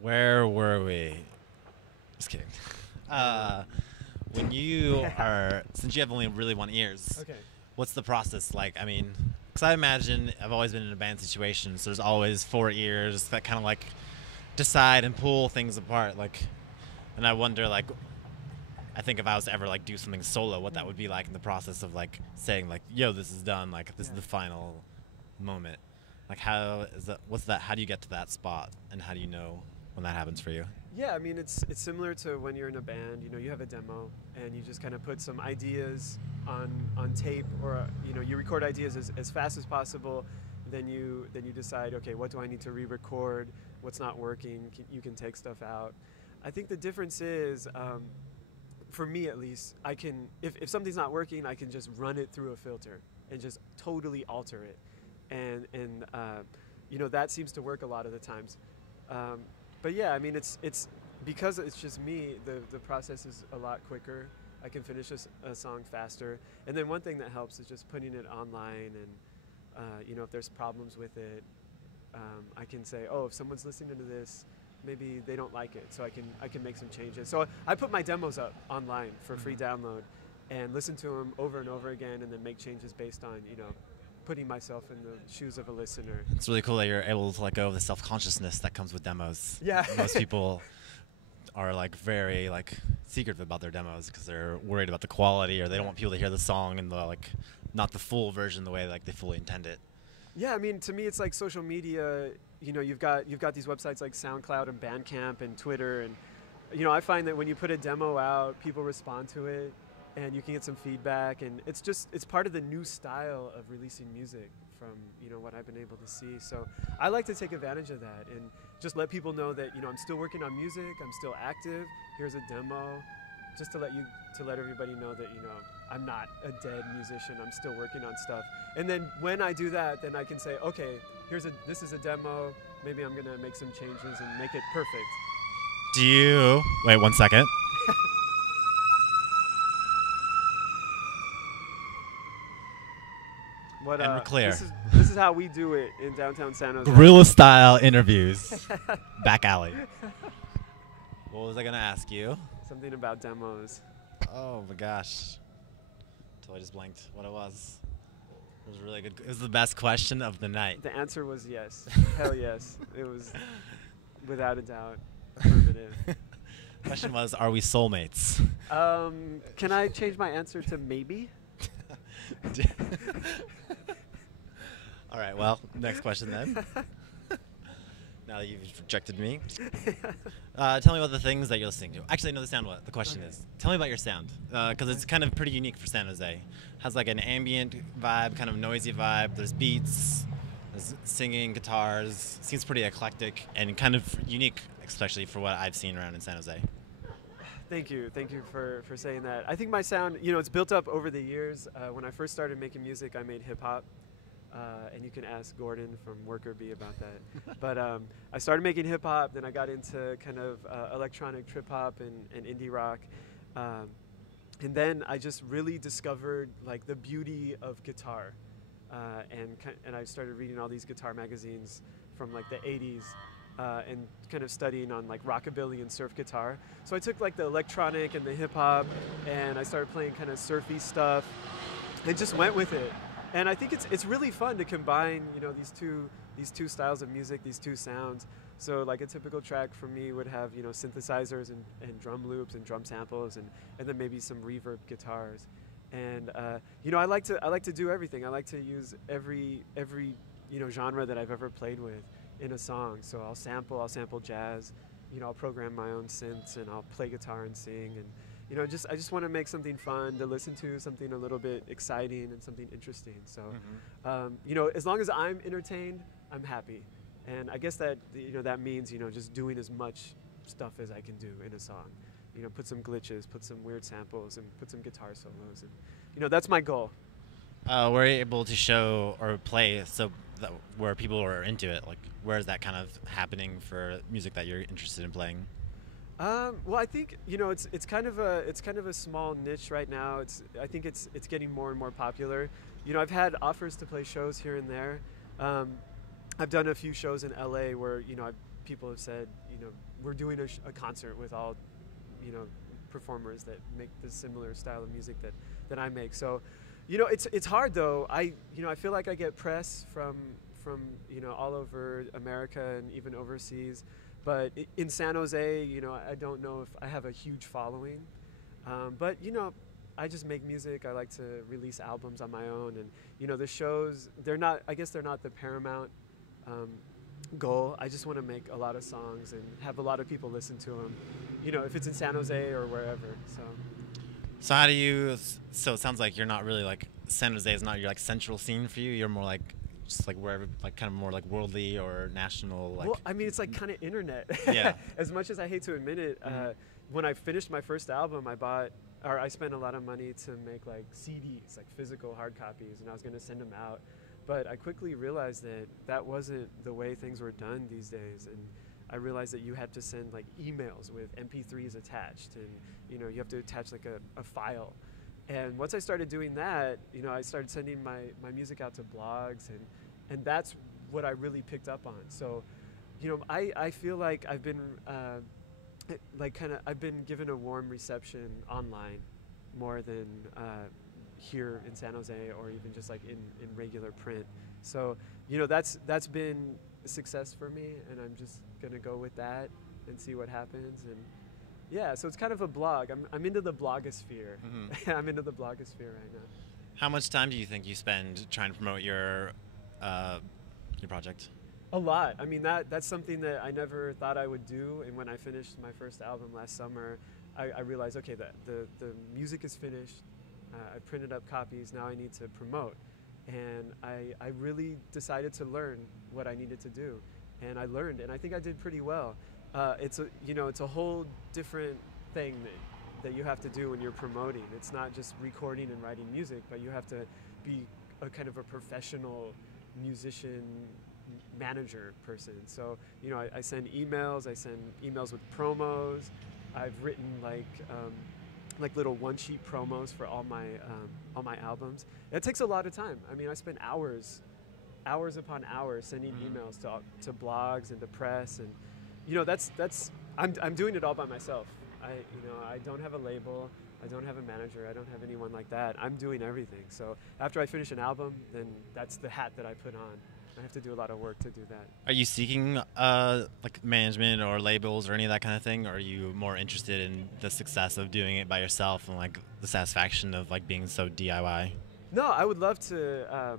Where were we? Just kidding. When you are, since you have only really one ears, Okay. what's the process like? I mean, because I imagine I've always been in a band situation, so there's always four ears that kind of like decide and pull things apart. Like, and I wonder, like, I think if I was to ever like do something solo, what that would be like in the process of like saying like, "Yo, this is done. Like, this is the final moment." Like, how is that? What's that? How do you get to that spot, and how do you know when that happens for you? Yeah, I mean, it's similar to when you're in a band. You know, you have a demo, and you just kind of put some ideas on tape, or you record ideas as fast as possible. Then you decide, okay, what do I need to re-record? What's not working? You can take stuff out. I think the difference is, for me at least, I can if something's not working, I can just run it through a filter and just totally alter it, and that seems to work a lot of the times. But yeah, I mean, it's because it's just me. The process is a lot quicker. I can finish a song faster. And then one thing that helps is just putting it online, and if there's problems with it, I can say, oh, if someone's listening to this, maybe they don't like it, so I can make some changes. So I put my demos up online for free download, and listen to them over and over again, and then make changes based on putting myself in the shoes of a listener. It's really cool that you're able to let go of the self-consciousness that comes with demos. Yeah. Most people are like very like secretive about their demos because they're worried about the quality, or they don't want people to hear the song and the like not the full version the way like they fully intend it. Yeah, I mean, to me, it's like social media. You've got these websites like SoundCloud and Bandcamp and Twitter, and I find that when you put a demo out, people respond to it, and you can get some feedback, and it's part of the new style of releasing music from what I've been able to see. So I like to take advantage of that and just let people know that I'm still working on music, I'm still active. Here's a demo, just to let everybody know that I'm not a dead musician. I'm still working on stuff. And then when I do that, then I can say, okay, this is a demo. Maybe I'm gonna make some changes and make it perfect. Do you wait 1 second? What, and we're clear. This is how we do it in downtown San Jose. Guerrilla style interviews. Back alley. What was I gonna ask you? Something about demos. Oh my gosh. Totally just blanked what it was. It was really good. It was the best question of the night. The answer was yes. Hell yes. It was without a doubt affirmative. Question was, are we soulmates? Can I change my answer to maybe? All right, well, next question then. Now that you've rejected me. Tell me about the things that you're listening to. Actually, no, the question is. Tell me about your sound, because it's kind of pretty unique for San Jose. Has like an ambient vibe, kind of noisy vibe. There's beats, there's singing, guitars. Seems pretty eclectic and kind of unique, especially for what I've seen around in San Jose. Thank you for saying that. I think my sound, it's built up over the years. When I first started making music, I made hip hop. And you can ask Gordon from Worker Bee about that. But I started making hip hop, then I got into kind of electronic trip hop and indie rock. And then I just really discovered like the beauty of guitar. And I started reading all these guitar magazines from like the 80s. And kind of studying on like rockabilly and surf guitar. So I took like the electronic and the hip hop, and I started playing kind of surfy stuff, and just went with it. And I think it's really fun to combine these two styles of music, these two sounds. So like a typical track for me would have synthesizers and drum loops and drum samples and then maybe some reverb guitars. And I like to do everything. I like to use every genre that I've ever played with in a song. So I'll sample jazz, I'll program my own synths, and I'll play guitar and sing, and I just want to make something fun to listen to, something a little bit exciting and something interesting. So as long as I'm entertained, I'm happy. And I guess that that means just doing as much stuff as I can do in a song. Put some glitches, put some weird samples, and put some guitar solos, and that's my goal. We're able to show or play where people are into it. Like, where is that kind of happening for music that you're interested in playing? Well, I think it's kind of a small niche right now. I think it's getting more and more popular. I've had offers to play shows here and there. I've done a few shows in LA where people have said, we're doing a concert with all, performers that make the similar style of music that I make. So, it's hard though. I feel like I get press from all over America and even overseas, but in San Jose, I don't know if I have a huge following, but I just make music. I like to release albums on my own, and the shows, I guess they're not the paramount goal. I just want to make a lot of songs and have a lot of people listen to them, if it's in San Jose or wherever. So how do you? So it sounds like you're not really like San Jose is not your like central scene for you. You're more like just like wherever, like kind of more like worldly or national. Like, well, I mean, it's like kind of internet. Yeah. As much as I hate to admit it, when I finished my first album, I spent a lot of money to make like CDs, like physical hard copies, and I was going to send them out. But I quickly realized that wasn't the way things were done these days. And I realized that you had to send like emails with MP3s attached, and you have to attach like a file. And once I started doing that, I started sending my music out to blogs, and that's what I really picked up on. So, I feel like I've been I've been given a warm reception online more than here in San Jose or even just like in regular print. So, that's been a success for me, and I'm just gonna go with that and see what happens. And yeah, so it's kind of a blog. I'm into the blogosphere. Mm-hmm. I'm into the blogosphere right now. How much time do you think you spend trying to promote your project? A lot. I mean, that's something that I never thought I would do. And when I finished my first album last summer, I realized, okay, that the music is finished. I printed up copies. Now I need to promote. And I really decided to learn what I needed to do. And I learned, and I think I did pretty well. It's a whole different thing that you have to do when you're promoting. It's not just recording and writing music, but you have to be a kind of a professional musician manager person. So, I send emails. I send emails with promos. I've written like little one-sheet promos for all my albums. It takes a lot of time. I mean, I spend hours upon hours sending emails to blogs and to press, and I'm doing it all by myself. I don't have a label. I don't have a manager. I don't have anyone like that. I'm doing everything. So after I finish an album, then that's the hat that I put on. I have to do a lot of work to do that. Are you seeking like management or labels or any of that kind of thing, or are you more interested in the success of doing it by yourself and like the satisfaction of like being so DIY? No, I would love to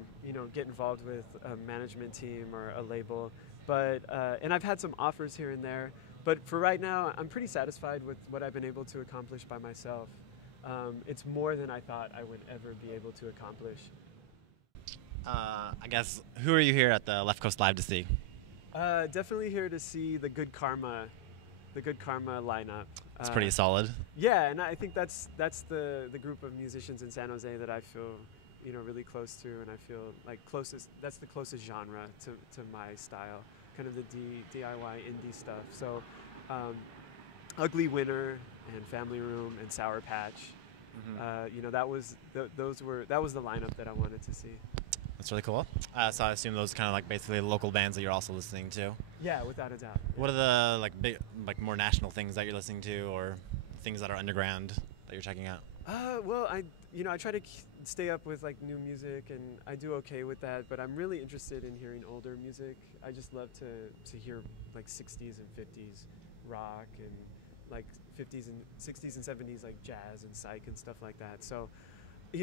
get involved with a management team or a label, but and I've had some offers here and there. But for right now, I'm pretty satisfied with what I've been able to accomplish by myself. It's more than I thought I would ever be able to accomplish. I guess, who are you here at the Left Coast Live to see? Definitely here to see the Good Karma lineup. It's pretty solid. Yeah, and I think that's the group of musicians in San Jose that I feel really close to, and I feel like that's the closest genre to my style, kind of the DIY indie stuff. So Ugly Winter and Family Room and Sour Patch, that was the lineup that I wanted to see. That's really cool. So I assume those kind of like basically local bands that you're also listening to. Yeah, without a doubt. What are the like big, like more national things that you're listening to, or things that are underground that you're checking out? Well, I try to stay up with like new music, and I do okay with that. But I'm really interested in hearing older music. I just love to hear like 60s and 50s rock, and like 50s and 60s and 70s like jazz and psych and stuff like that. So.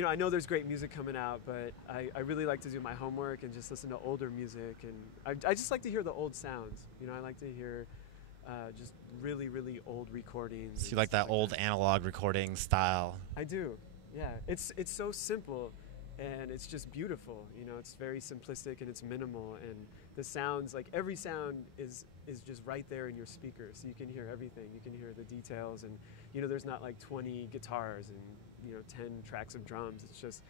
I know there's great music coming out, but I really like to do my homework and just listen to older music, and I just like to hear the old sounds. I like to hear just really, really old recordings. So you like that old analog recording style? I do, yeah. It's so simple, and it's just beautiful. It's very simplistic and it's minimal, and the sounds, like every sound is just right there in your speaker, so you can hear everything. You can hear the details, and there's not like 20 guitars and 10 tracks of drums. It's just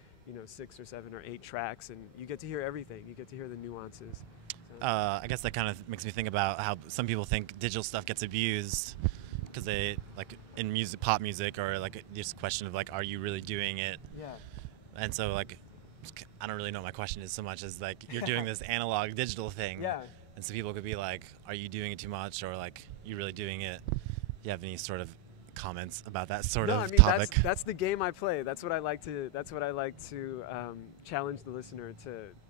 6 or 7 or 8 tracks, and you get to hear everything. You get to hear the nuances. So. I guess that kind of makes me think about how some people think digital stuff gets abused because they like in music, pop music, or like this question of like, are you really doing it? Yeah. And so like, I don't really know what my question is so much as like you're doing this analog digital thing. Yeah. And so people could be like, are you doing it too much, or like, you really doing it? Do you have any sort of comments about that sort of topic? That's the game I play. That's what I like to challenge the listener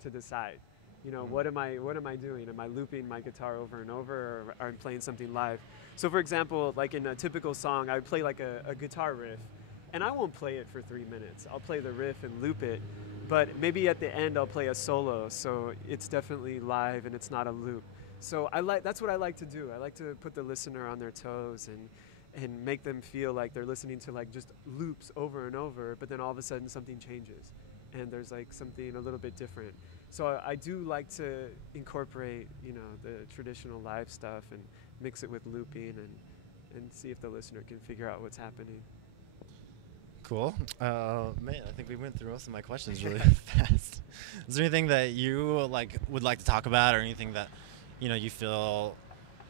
to decide. You know, what am I doing? Am I looping my guitar over and over, or I'm playing something live? So for example, like in a typical song, I would play like a guitar riff, and I won't play it for 3 minutes. I'll play the riff and loop it, but maybe at the end I'll play a solo, so it's definitely live and it's not a loop. So that's what I like to do. I like to put the listener on their toes and make them feel like they're listening to like just loops over and over, but then all of a sudden something changes and there's like something a little bit different. So I do like to incorporate, you know, the traditional live stuff and mix it with looping and see if the listener can figure out what's happening. Cool. Man, I think we went through most of my questions really fast. Is there anything that you like would like to talk about, or anything that, you know, you feel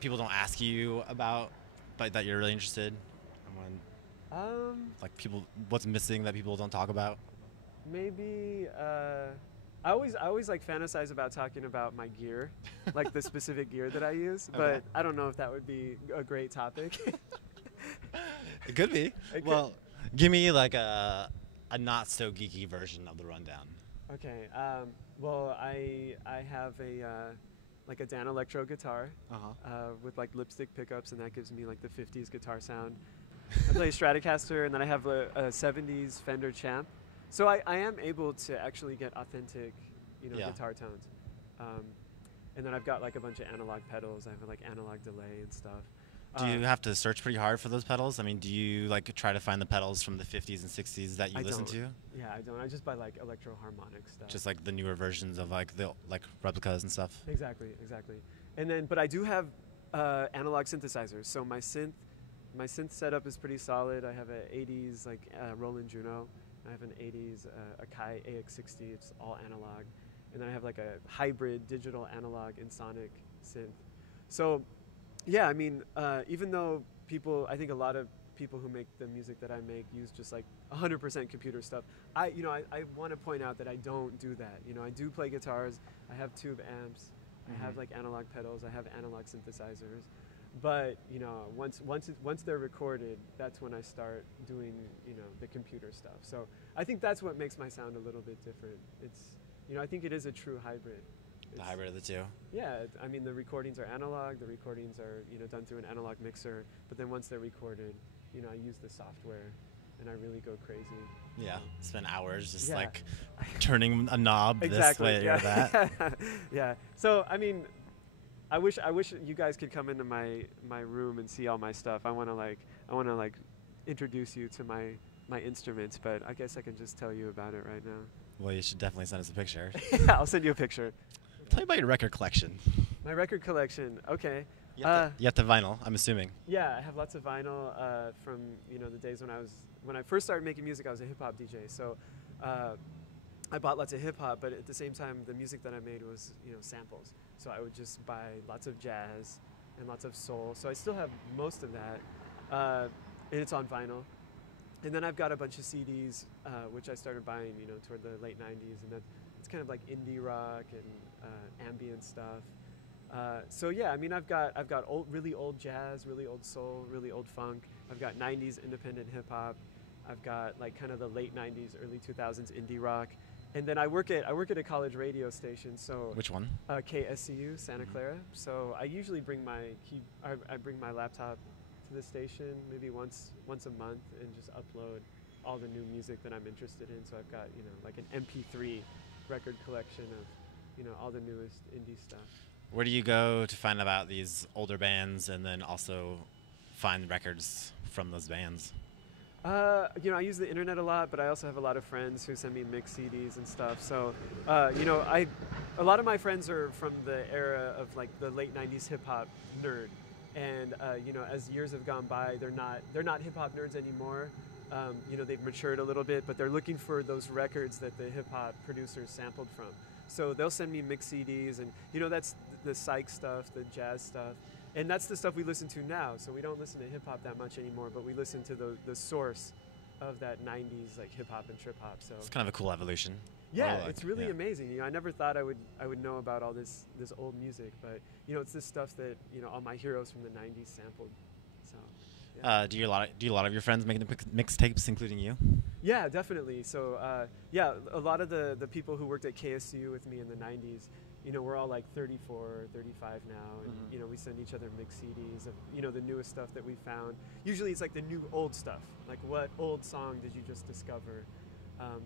people don't ask you about, but that you're really interested in? Like what's missing that people don't talk about? Maybe I always like fantasize about talking about my gear, like the specific gear that I use, but Okay. I don't know if that would be a great topic. It could be. Well, give me like a not so geeky version of the rundown. Okay. Well, I have like a Dan Electro guitar with like lipstick pickups, and that gives me like the 50s guitar sound. I play a Stratocaster, and then I have a 70s Fender Champ. So I am able to actually get authentic, you know, guitar tones. And then I've got like a bunch of analog pedals. I have like analog delay and stuff. Do you have to search pretty hard for those pedals? I mean, do you like try to find the pedals from the 50s and 60s that you listen to? Yeah, I don't. I just buy like electro-harmonic stuff. Just like the newer versions of like the replicas and stuff. Exactly. And then, but I do have analog synthesizers. So my synth setup is pretty solid. I have an 80s like Roland Juno. I have an 80s Akai AX60. It's all analog. And then I have like a hybrid digital analog Insonic synth. So yeah, I mean, even though I think a lot of people who make the music that I make use just like 100% computer stuff, I want to point out that I don't do that. You know, I do play guitars, I have tube amps, I have like analog pedals, I have analog synthesizers, but you know, once they're recorded, that's when I start doing, you know, the computer stuff. So I think that's what makes my sound a little bit different. It's, you know, I think it is a true hybrid. The hybrid of the two. Yeah, I mean, the recordings are analog. The recordings are, you know, done through an analog mixer. But then once they're recorded, you know, I use the software, and I really go crazy. Yeah, spend hours just like turning a knob this way or that. Yeah. So I mean, I wish you guys could come into my room and see all my stuff. I want to like introduce you to my instruments, but I guess I can just tell you about it right now. Well, you should definitely send us a picture. Yeah, I'll send you a picture. Tell me about your record collection. My record collection, okay. You have the vinyl, I'm assuming. Yeah, I have lots of vinyl from, you know, the days when I first started making music. I was a hip hop DJ, so I bought lots of hip hop, but at the same time, the music that I made was, you know, samples. So I would just buy lots of jazz and lots of soul. So I still have most of that, and it's on vinyl. And then I've got a bunch of CDs, which I started buying, you know, toward the late '90s, and it's kind of like indie rock and ambient stuff. So yeah, I mean, I've got really old jazz, really old soul, really old funk. I've got '90s independent hip hop. I've got like kind of the late '90s, early 2000s indie rock. And then I work at a college radio station. So which one? KSCU, Santa Clara. So I usually bring I bring my laptop to the station maybe once a month and just upload all the new music that I'm interested in. So I've got, you know, like an MP3 record collection of, you know, all the newest indie stuff. Where do you go to find about these older bands, and then also find records from those bands? You know, I use the internet a lot, but I also have a lot of friends who send me mixed CDs and stuff. So, you know, a lot of my friends are from the era of like the late '90s hip hop nerd, and you know, as years have gone by, they're not hip hop nerds anymore. You know, they've matured a little bit, but they're looking for those records that the hip hop producers sampled from. So they'll send me mixed CDs, and you know, that's the psych stuff, the jazz stuff. And that's the stuff we listen to now. So we don't listen to hip hop that much anymore, but we listen to the source of that '90s like hip hop and trip hop. So it's kind of a cool evolution. Yeah, like, it's really amazing. You know, I never thought I would know about all this old music, but you know, it's this stuff that all my heroes from the '90s sampled. So. Yeah. Do a lot of your friends make the mixtapes, including you? Yeah, definitely. So yeah, a lot of the people who worked at KSU with me in the '90s, we're all like 34, 35 now, and we send each other mix CDs of the newest stuff that we found. Usually it's like the new old stuff, like what old song did you just discover?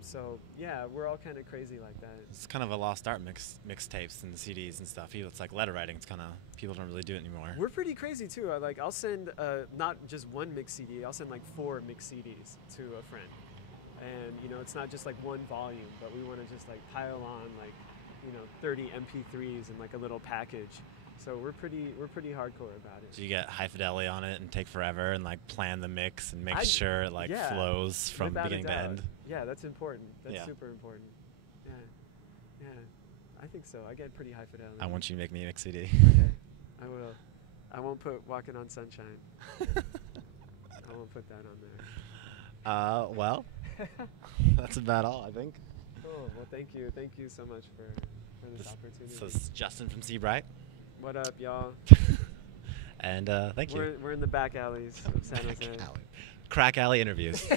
So yeah, we're all kind of crazy like that. It's kind of a lost art, mixtapes and CDs and stuff. It's like letter writing. It's kind of, people don't really do it anymore. We're pretty crazy too. I'll send not just one mix CD. I'll send like 4 mix CDs to a friend, and it's not just like one volume, but we want to just like pile on like 30 MP3s in like a little package. So we're pretty hardcore about it. Do you get high fidelity on it and take forever and like plan the mix and make sure it like flows from beginning to end? Yeah, that's important. That's super important. Yeah, I think so. I get pretty high fidelity. I want you to make me a mix CD. Okay, I will. I won't put "Walking on Sunshine." I won't put that on there. Well, that's about all, I think. Oh, well, thank you. Thank you so much for this opportunity. So this is Justin from Seabright. What up, y'all? And thank you. We're in the back alleys of San Jose. Crack alley interviews.